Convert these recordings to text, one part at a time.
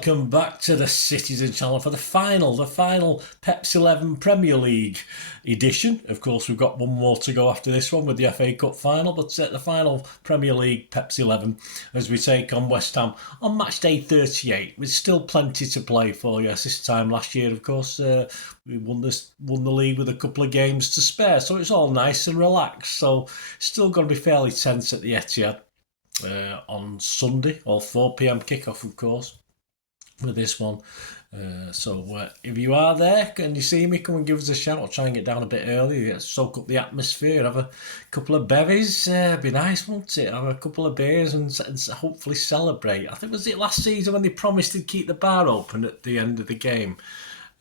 welcome back to the Citizen channel for the final Pepsi 11 Premier League edition. Of course, we've got one more to go after this one with the FA Cup final, but the final Premier League Pepsi 11 as we take on West Ham on match day 38, with still plenty to play for. Yes, this time last year, of course, we won the league with a couple of games to spare, so it's all nice and relaxed. So still going to be fairly tense at the Etihad on Sunday, or 4 p.m. kickoff, of course, with this one. So if you are there and you see me, come and give us a shout. I'll try and get down a bit early, soak up the atmosphere, have a couple of bevies. Be nice, won't it? Have a couple of beers and hopefully celebrate. I think, was it last season when they promised to keep the bar open at the end of the game?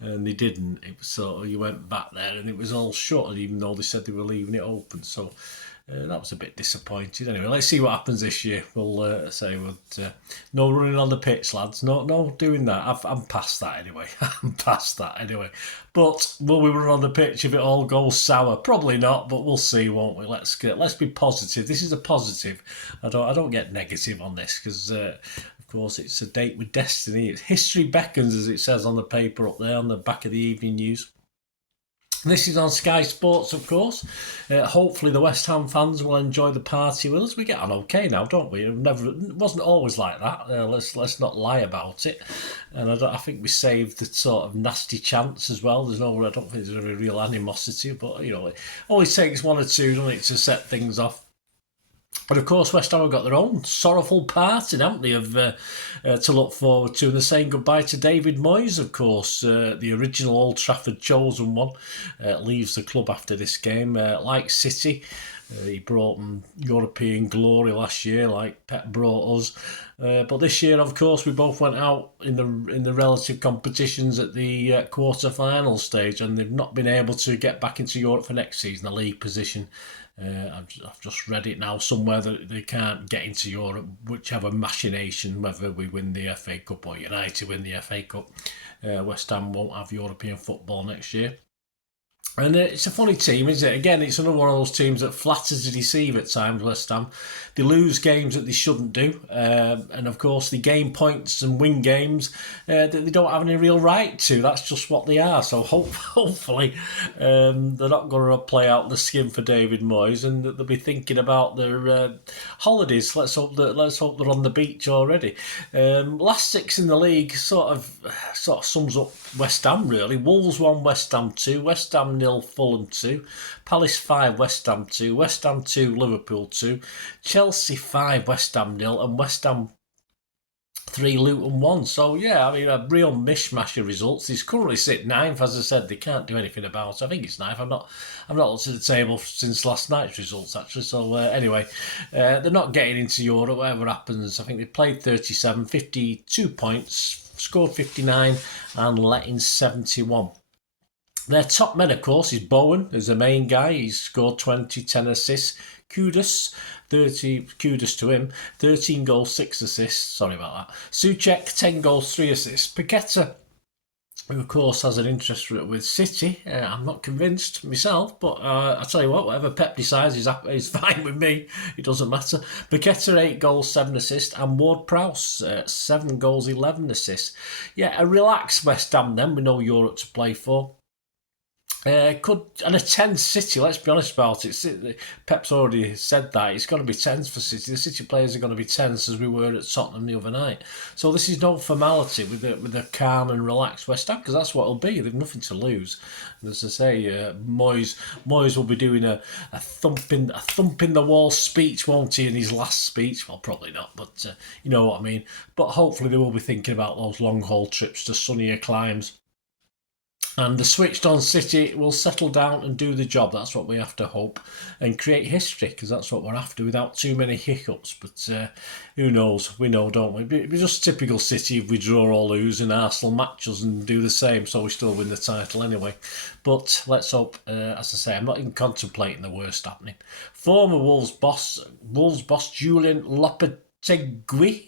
And they didn't. It was sort of, you went back there and it was all shut, even though they said they were leaving it open. So that was a bit disappointed. Anyway, let's see what happens this year. We'll no running on the pitch, lads. No doing that. I'm past that anyway. I'm past that anyway. But will we run on the pitch if it all goes sour? Probably not, but we'll see, won't we? Let's be positive. This is a positive. I don't get negative on this because, of course, it's a date with destiny. It's history beckons, as it says on the paper up there on the back of the evening news. This is on Sky Sports, of course. Hopefully the West Ham fans will enjoy the party with us. We get on okay now, don't we? It wasn't always like that. Let's not lie about it. And I think we saved the sort of nasty chants as well. I don't think there's a real animosity, but it always takes one or two, doesn't it, to set things off. But of course, West Ham have got their own sorrowful party, haven't they, to look forward to. And they're saying goodbye to David Moyes, of course, the original Old Trafford chosen one, leaves the club after this game. Like City, he brought them European glory last year, like Pep brought us. But this year, of course, we both went out in the relative competitions at the quarter-final stage, and they've not been able to get back into Europe for next season, the league position. I've just read it now somewhere that they can't get into Europe, whichever machination, whether we win the FA Cup or United win the FA Cup. West Ham won't have European football next year. And it's a funny team, isn't it? Again, it's another one of those teams that flatters to deceive at times, West Ham. They lose games that they shouldn't do. And, of course, they gain points and win games that they don't have any real right to. That's just what they are. So hopefully they're not going to play out the skin for David Moyes, and that they'll be thinking about their holidays. Let's hope they're on the beach already. Last six in the league sort of sums up West Ham, really. Wolves 1, West Ham 2, West Ham 0, Fulham 2, Palace 5, West Ham 2, West Ham 2, Liverpool 2, Chelsea 5, West Ham 0, and West Ham 3, Luton 1. So, yeah, I mean, a real mishmash of results. He's currently sitting 9th, as I said. They can't do anything about it. I think it's 9th. I've not looked at the table since last night's results, actually. So, anyway, they're not getting into Europe, whatever happens. I think they played 37, 52 points, scored 59, and let in 71. Their top men, of course, is Bowen, is the main guy. He's scored 20, 10 assists. Kudos to him. 13 goals, 6 assists. Sorry about that. Souček, 10 goals, 3 assists. Paqueta, who, of course, has an interest with City. I'm not convinced myself, but I tell you what, whatever Pep decides is fine with me. It doesn't matter. Paqueta, 8 goals, 7 assists. And Ward-Prowse, 7 goals, 11 assists. Yeah, a relaxed West Ham then, with no Europe to play for. And a tense City, let's be honest about it. Pep's already said that. It's going to be tense for City. The City players are going to be tense, as we were at Tottenham the other night. So this is no formality with a calm and relaxed West Ham, because that's what it'll be. They've nothing to lose. And as I say, Moyes will be doing a thump in the wall speech, won't he, in his last speech? Well, probably not, but you know what I mean. But hopefully they will be thinking about those long haul trips to sunnier climes. And the switched-on City will settle down and do the job. That's what we have to hope. And create history, because that's what we're after, without too many hiccups. But who knows? We know, don't we? It'd be just typical City if we draw or lose and Arsenal match us and do the same, so we still win the title anyway. But let's hope, as I say, I'm not even contemplating the worst happening. Former Wolves boss Julian Lopetegui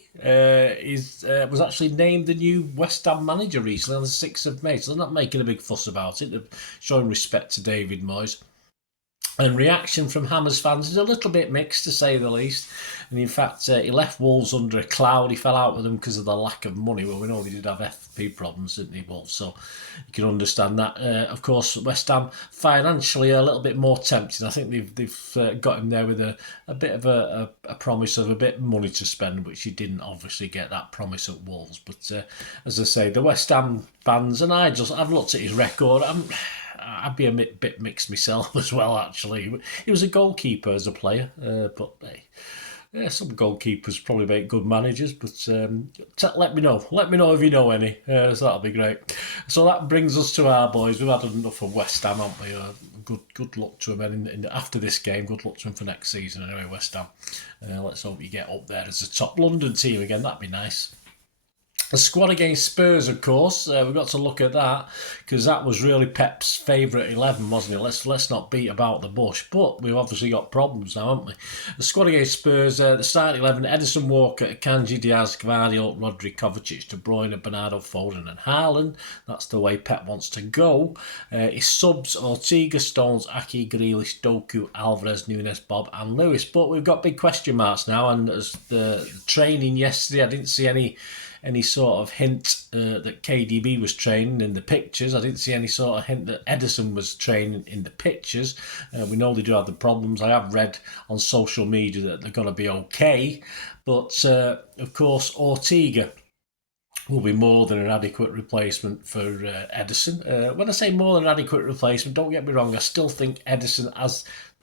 was actually named the new West Ham manager recently on the 6th of May, so they're not making a big fuss about it. They're showing respect to David Moyes. And reaction from Hammers fans is a little bit mixed, to say the least. And in fact, he left Wolves under a cloud. He fell out with them because of the lack of money. Well, we know they did have FP problems, didn't they, Wolves? So you can understand that. Of course, West Ham financially a little bit more tempting. I think they've got him there with a bit of a promise of a bit of money to spend, which he didn't obviously get that promise at Wolves. But as I say, the West Ham fans, and I've looked at his record. I'd be a bit mixed myself as well, actually. He was a goalkeeper as a player, but hey, yeah, some goalkeepers probably make good managers, but let me know. Let me know if you know any, so that'll be great. So that brings us to our boys. We've had enough of West Ham, haven't we? Good luck to them, and after this game, good luck to them for next season anyway, West Ham. Let's hope you get up there as a top London team again, that'd be nice. The squad against Spurs, of course, we've got to look at that because that was really Pep's favourite 11, wasn't it? Let's not beat about the bush, but we've obviously got problems now, haven't we? The squad against Spurs, the starting 11, Edison, Walker, Akanji, Diaz, Gvardiol, Rodri, Kovacic, De Bruyne, Bernardo, Foden and Haaland. That's the way Pep wants to go. His subs, Ortega, Stones, Aki, Grealish, Doku, Alvarez, Nunes, Bob and Lewis. But we've got big question marks now, and as the training yesterday, I didn't see any sort of hint that KDB was training in the pictures. I didn't see any sort of hint that Edison was training in the pictures. We know they do have the problems. I have read on social media that they're going to be okay. But, of course, Ortega will be more than an adequate replacement for Edison. When I say more than an adequate replacement, don't get me wrong, I still think Edison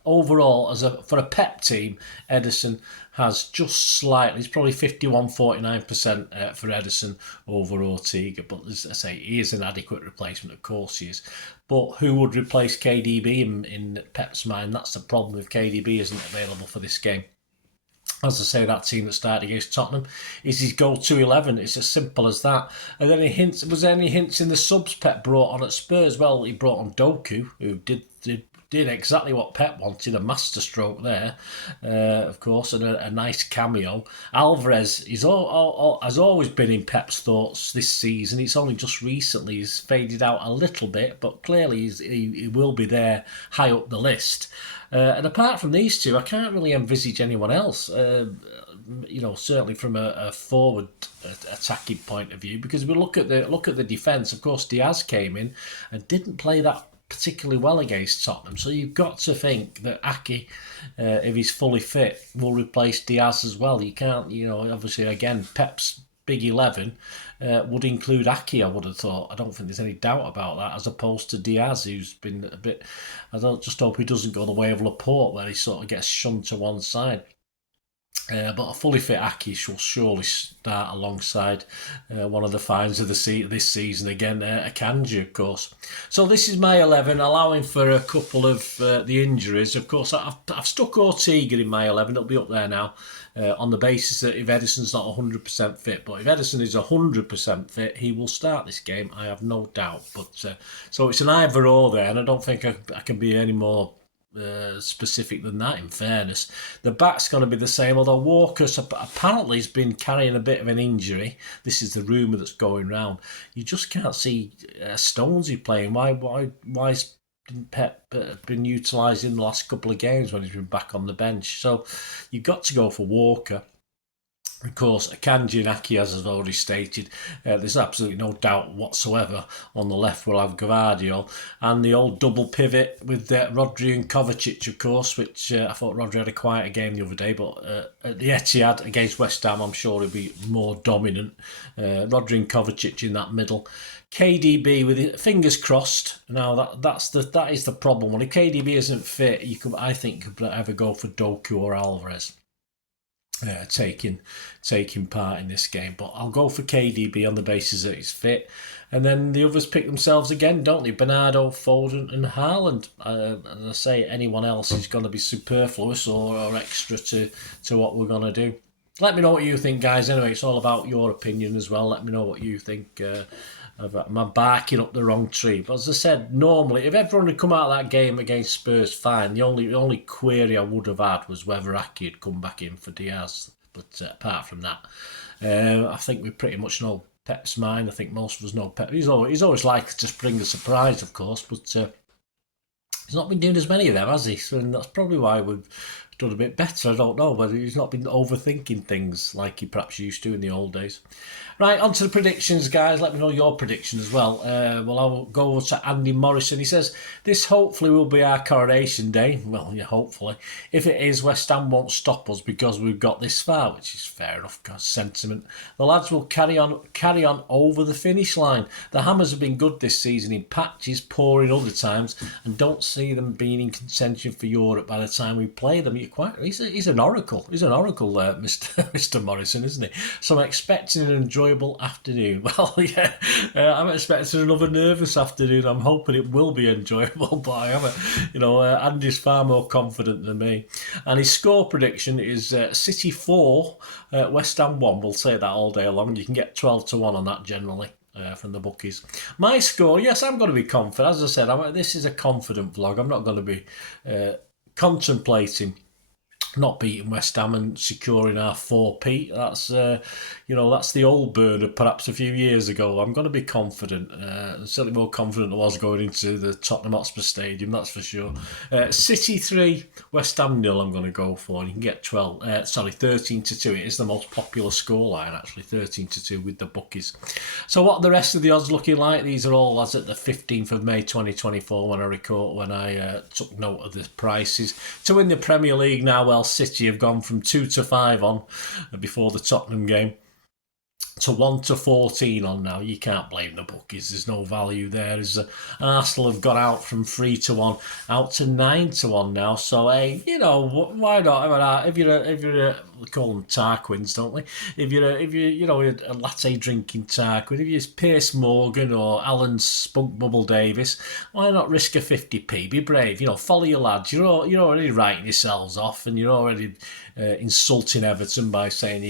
overall, for a Pep team, Edison has just slightly, it's probably 51-49% for Edison over Ortega. But as I say, he is an adequate replacement, of course he is. But who would replace KDB in Pep's mind? That's the problem if KDB isn't available for this game. As I say, that team that started against Tottenham is his go-to 11. It's as simple as that. And then was there any hints in the subs Pep brought on at Spurs? Well, he brought on Doku, who did exactly what Pep wanted, a masterstroke there, of course, and a nice cameo. Alvarez has always been in Pep's thoughts this season. It's only just recently he's faded out a little bit, but clearly he will be there high up the list. And apart from these two, I can't really envisage anyone else. Certainly from a forward attacking point of view, because we look at the defence. Of course, Diaz came in and didn't play that particularly well against Tottenham. So you've got to think that Aki, if he's fully fit, will replace Diaz as well. You can't, obviously, again, Pep's big 11 would include Aki, I would have thought. I don't think there's any doubt about that, as opposed to Diaz, who's been a bit... I just hope he doesn't go the way of Laporte, where he sort of gets shunned to one side. But a fully fit Aki will surely start alongside one of the finds of this season again, Akanji, of course. So this is my 11, allowing for a couple of the injuries. Of course, I've stuck Ortega in my 11. It'll be up there now on the basis that if Edison's not 100% fit. But if Edison is 100% fit, he will start this game, I have no doubt. But so it's an either or there, and I don't think I can be any more specific than that, in fairness. The back's going to be the same, although Walker apparently has been carrying a bit of an injury. This is the rumour that's going round. You just can't see Stonesy playing. Why's Pep been utilised in the last couple of games when he's been back on the bench? So you've got to go for Walker. Of course, Akanji and Aki, as I've already stated, there's absolutely no doubt whatsoever. On the left, we'll have Gvardiol, and the old double pivot with Rodri and Kovacic, of course, which I thought Rodri had a quieter game the other day, but at the Etihad against West Ham, I'm sure he'll be more dominant. Rodri and Kovacic in that middle. KDB with it, fingers crossed. Now that is the problem. When if KDB isn't fit, I think you could either go for Doku or Alvarez. Taking part in this game, but I'll go for KDB on the basis that he's fit, and then the others pick themselves again, don't they? Bernardo, Foden and Haaland. As I say, anyone else is going to be superfluous or extra to what we're going to do. Let me know what you think, guys. Anyway, it's all about your opinion as well. Let me know what you think. Am I barking up the wrong tree? But as I said, normally, if everyone had come out of that game against Spurs, fine. The only query I would have had was whether Aki had come back in for Diaz. But apart from that, I think we pretty much know Pep's mind. I think most of us know Pep. He's always likely to spring a surprise, of course. But He's not been doing as many of them, has he? So, and that's probably why we've done a bit better. I don't know whether he's not been overthinking things like he perhaps used to in the old days. Right, on to the predictions, guys. Let me know your prediction as well. Well, I'll go over to Andy Morrison. He says, this hopefully will be our coronation day. Well, yeah, hopefully. If it is, West Ham won't stop us because we've got this far, which is fair enough sentiment. The lads will carry on over the finish line. The Hammers have been good this season in patches, poor in other times, and don't see them being in contention for Europe by the time we play them. He's an oracle. He's an oracle, Mr. Morrison, isn't he? So I'm expecting an enjoyable afternoon. Well, yeah, I'm expecting another nervous afternoon. I'm hoping it will be enjoyable, but I haven't. Andy's far more confident than me. And his score prediction is City 4, West Ham 1. We'll say that all day long. You can get 12-1 on that generally. From the bookies. My score, yes, I'm going to be confident. As I said, this is a confident vlog. I'm not going to be contemplating not beating West Ham and securing our 4P. That's that's the old bird of perhaps a few years ago. I'm going to be confident. Certainly more confident than I was going into the Tottenham Hotspur Stadium, that's for sure. City 3, West Ham 0 I'm going to go for. You can get 13-2. It is the most popular scoreline, actually, 13-2 with the bookies. So what are the rest of the odds looking like? These are all as at the 15th of May 2024 when I took note of the prices. To win the Premier League now, well, City have gone from 2-5 on before the Tottenham game to 1-14 on now. You can't blame the bookies. There's no value there. Arsenal have got out from 3-1 out to 9-1 now. So hey, why not? If you're we call them Tarquins, don't we? If you're a latte drinking Tarquin, if you're Piers Morgan or Alan Spunk Bubble Davis, why not risk a 50p? Be brave. Follow your lads. You're already writing yourselves off, and you're already insulting Everton by saying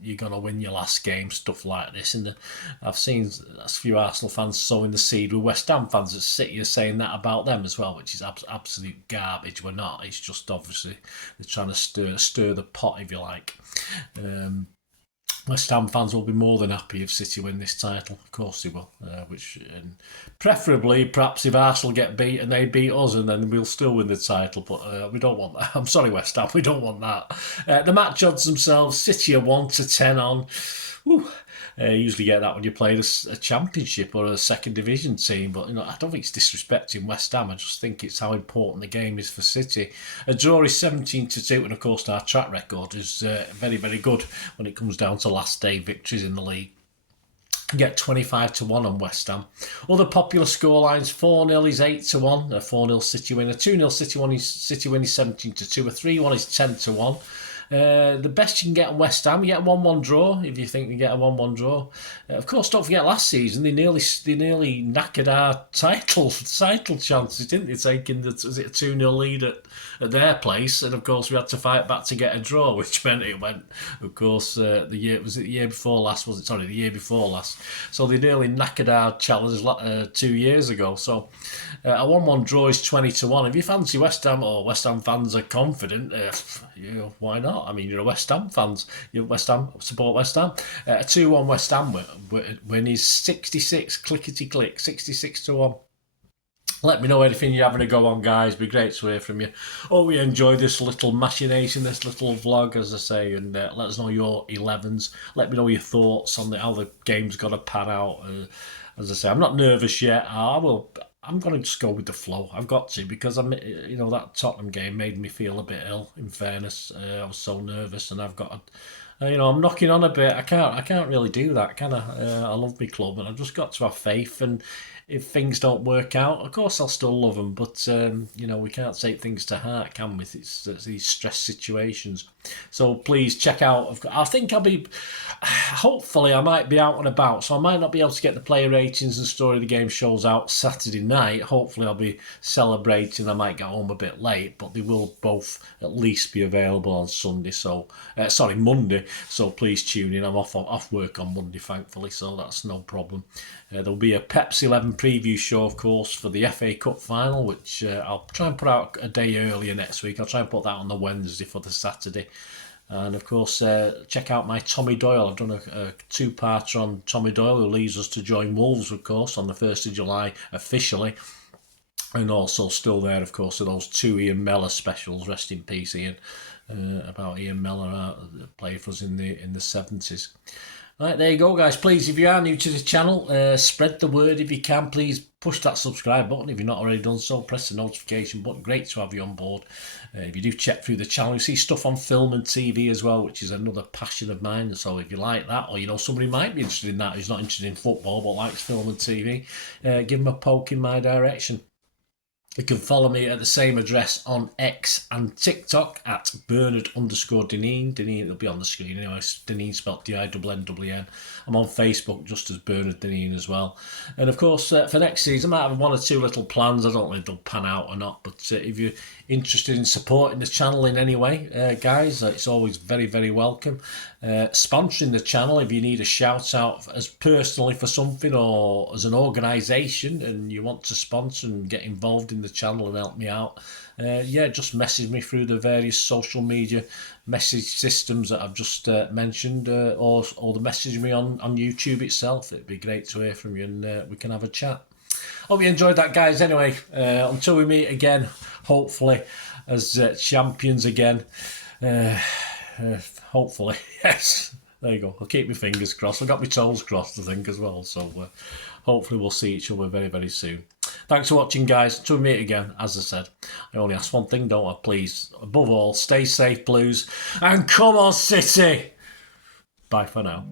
you're going to win your last game, stuff like this. And I've seen a few Arsenal fans sowing the seed with West Ham fans at City are saying that about them as well, which is absolute garbage. We're not. It's just obviously they're trying to stir the pot, if you like. West Ham fans will be more than happy if City win this title. Of course they will. And preferably, perhaps if Arsenal get beat and they beat us, and then we'll still win the title. But we don't want that. I'm sorry, West Ham, we don't want that. The match odds themselves: City are 1-10 on. Whew. Usually get that when you play a championship or a second division team, but I don't think it's disrespecting West Ham. I just think it's how important the game is for City. A draw is 17-2, and of course our track record is very, very good when it comes down to last day victories in the league. Get 25-1 on West Ham. Other popular scorelines: 4-0 is 8-1, a 4-0 City win, a 2-0 City win is 17-2, a 3-1 is 10-1. The best you can get on West Ham, you get a 1-1 draw if you think you get a 1-1 draw. Of course, don't forget last season they nearly knackered our title chances, didn't they? Taking a 2-0 lead at their place, and of course we had to fight back to get a draw, which meant it went. Of course, the year before last, was it? Sorry, the year before last. So they nearly knackered our challenge 2 years ago. So a 1-1 draw is 20-1. If you fancy West Ham, or West Ham fans are confident, why not? I mean, you're a West Ham fans. You're West Ham, support West Ham. A 2-1 West Ham win is 66, clickety-click, 66-1. Let me know anything you're having a go on, guys. It'd be great to hear from you. We enjoy this little machination, this little vlog, as I say, and let us know your 11s. Let me know your thoughts on how the game's got to pan out. As I say, I'm not nervous yet. I'm going to just go with the flow. I've got to, because that Tottenham game made me feel a bit ill. In fairness, I was so nervous, and I've got I'm knocking on a bit. I can't really do that, can I? I love my club, and I've just got to have faith. And if things don't work out, of course I'll still love them. But we can't take things to heart, can we? It's these stress situations. So please check out. I think hopefully I might be out and about, so I might not be able to get the player ratings and story of the game shows out Saturday night. Hopefully I'll be celebrating. I might get home a bit late, but they will both at least be available on Sunday. Monday. So please tune in. I'm off work on Monday, thankfully, so that's no problem. There'll be a Pepsi 11 preview show, of course, for the FA Cup final, which I'll try and put out a day earlier next week. I'll try and put that on the Wednesday for the Saturday. And of course, check out my Tommy Doyle. I've done a two-parter on Tommy Doyle, who leaves us to join Wolves, of course, on the 1st of July officially. And also still there, of course, are those 2 Ian Mellor specials. Rest in peace, Ian. About Ian Mellor, played for us in the 70s. Right, there you go, guys. Please, if you are new to the channel, spread the word if you can. Please push that subscribe button if you've not already done so. Press the notification button. Great to have you on board. If you do check through the channel, you see stuff on film and TV as well, which is another passion of mine. So if you like that, or you know somebody might be interested in that who's not interested in football but likes film and TV, give them a poke in my direction. You can follow me at the same address on X and TikTok at Bernard_Deneen. Deneen, it'll be on the screen anyway. Deneen spelled D-I-N-N. I'm on Facebook just as Bernard Deneen as well. And of course, for next season, I might have 1 or 2 little plans. I don't know if they'll pan out or not. But if you're interested in supporting the channel in any way, guys, it's always very, very welcome. Sponsoring the channel if you need a shout out as personally for something or as an organisation and you want to sponsor and get involved in the channel and help me out, just message me through the various social media message systems that I've just mentioned, or the message me on YouTube itself. It'd be great to hear from you, and we can have a chat. Hope you enjoyed that, guys. Anyway, until we meet again, hopefully as champions again, hopefully, yes. There you go. I'll keep my fingers crossed. I've got my toes crossed, I think, as well. So hopefully we'll see each other very, very soon. Thanks for watching, guys. Until we meet again, as I said, I only ask one thing, don't I? Please, above all, stay safe, Blues. And come on, City! Bye for now.